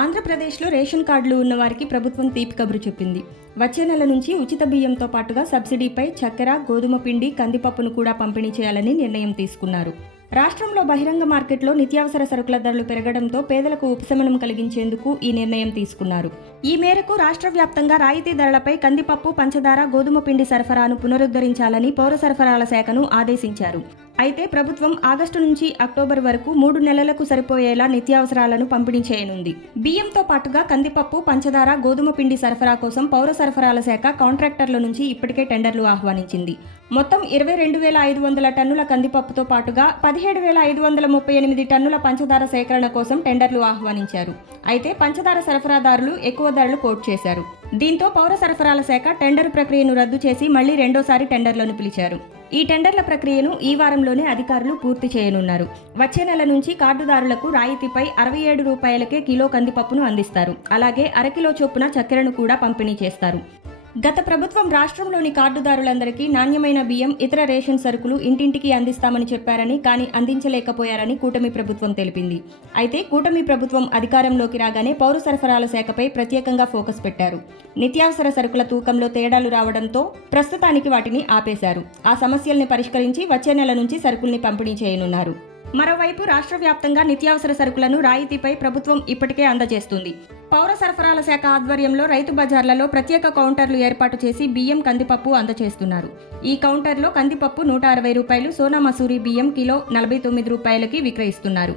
ఆంధ్రప్రదేశ్లో రేషన్ కార్డులు ఉన్న వారికి ప్రభుత్వం తీపి కబురు చెప్పింది. వచ్చే నెల నుంచి ఉచిత బియ్యంతో పాటుగా సబ్సిడీపై చక్కెర, గోధుమ పిండి, కందిపప్పును కూడా పంపిణీ చేయాలని నిర్ణయం తీసుకున్నారు. రాష్ట్రంలో బహిరంగ మార్కెట్లో నిత్యావసర సరుకుల ధరలు పెరగడంతో పేదలకు ఉపశమనం కలిగించేందుకు ఈ నిర్ణయం తీసుకున్నారు. ఈ మేరకు రాష్ట్ర వ్యాప్తంగా రాయితీ ధరలపై కందిపప్పు, పంచదార, గోధుమ పిండి సరఫరాను పునరుద్ధరించాలని పౌర సరఫరాల శాఖను ఆదేశించారు. అయితే ప్రభుత్వం ఆగస్టు నుంచి అక్టోబర్ వరకు 3 నెలలకు సరిపోయేలా నిత్యావసరాలను పంపిణీ చేయనుంది. బియ్యంతో పాటుగా కందిపప్పు, పంచదార, గోధుమ పిండి సరఫరా కోసం పౌర సరఫరాల శాఖ కాంట్రాక్టర్ల నుంచి ఇప్పటికే టెండర్లు ఆహ్వానించింది. మొత్తం 22,500 టన్నుల కందిపప్పుతో పాటుగా 17,538 టన్నుల పంచదార సేకరణ కోసం టెండర్లు ఆహ్వానించారు. అయితే పంచదార సరఫరాదారులు ఎక్కువ ధరలు కోట్ చేశారు. దీంతో పౌర సరఫరాల శాఖ టెండర్ ప్రక్రియను రద్దు చేసి మళ్లీ రెండోసారి టెండర్లను పిలిచారు. ఈ టెండర్ల ప్రక్రియను ఈ వారంలోనే అధికారులు పూర్తి చేయనున్నారు. వచ్చే నెల నుంచి కార్డుదారులకు రాయితీపై 67 రూపాయలకే కిలో కందిపప్పును అందిస్తారు. అలాగే అరకిలో చొప్పున చక్కెరను కూడా పంపిణీ చేస్తారు. గత ప్రభుత్వం రాష్ట్రంలోని కార్డుదారులందరికీ నాణ్యమైన బియ్యం, ఇతర రేషన్ సరుకులు ఇంటింటికి అందిస్తామని చెప్పారని, కానీ అందించలేకపోయారని కూటమి ప్రభుత్వం తెలిపింది. అయితే కూటమి ప్రభుత్వం అధికారంలోకి రాగానే పౌర సరఫరాల శాఖపై ప్రత్యేకంగా ఫోకస్ పెట్టారు. నిత్యావసర సరుకుల తూకంలో తేడాలు రావడంతో ప్రస్తుతానికి వాటిని ఆపేశారు. ఆ సమస్యల్ని పరిష్కరించి వచ్చే నెల నుంచి సరుకుల్ని పంపిణీ చేయనున్నారు. మరోవైపు రాష్ట్ర వ్యాప్తంగా నిత్యావసర సరుకులను రాయితీపై ప్రభుత్వం ఇప్పటికే అందజేస్తుంది. పౌర సరఫరాల శాఖ ఆధ్వర్యంలో రైతు బజార్లలో ప్రత్యేక కౌంటర్లు ఏర్పాటు చేసి బియ్యం, కందిపప్పు అందజేస్తున్నారు. ఈ కౌంటర్లో కందిపప్పు 160 రూపాయలు, సోనా మసూరి బియ్యం కిలో 49 రూపాయలకి విక్రయిస్తున్నారు.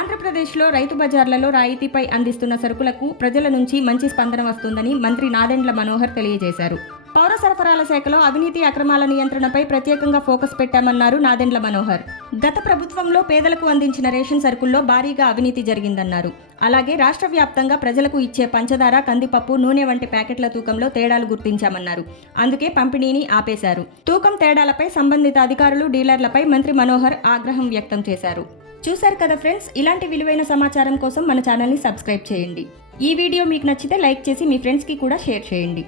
ఆంధ్రప్రదేశ్లో రైతు బజార్లలో రాయితీపై అందిస్తున్న సరుకులకు ప్రజల నుంచి మంచి స్పందన వస్తుందని మంత్రి నాదెండ్ల మనోహర్ తెలియజేశారు. పౌర సరఫరాల శాఖలో అవినీతి, అక్రమాల నియంత్రణపై ప్రత్యేకంగా ఫోకస్ పెట్టామన్నారు నాదెండ్ల మనోహర్. గత ప్రభుత్వంలో పేదలకు అందించిన రేషన్ సరుకుల్లో భారీగా అవినీతి జరిగిందన్నారు. అలాగే రాష్ట్ర వ్యాప్తంగా ప్రజలకు ఇచ్చే పంచదార, కందిపప్పు, నూనె వంటి ప్యాకెట్ల తూకంలో తేడాలు గుర్తించామన్నారు. అందుకే పంపిణీని ఆపేశారు. తూకం తేడాలపై సంబంధిత అధికారులు, డీలర్లపై మంత్రి మనోహర్ ఆగ్రహం వ్యక్తం చేశారు. చూశారు కదా ఫ్రెండ్స్, ఇలాంటి విలువైన సమాచారం కోసం మన ఛానల్ని సబ్స్క్రైబ్ చేయండి. ఈ వీడియో మీకు నచ్చితే లైక్ చేసి మీ ఫ్రెండ్స్కి కూడా షేర్ చేయండి.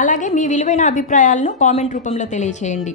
అలాగే మీ విలువైన అభిప్రాయాలను కామెంట్ రూపంలో తెలియచేయండి.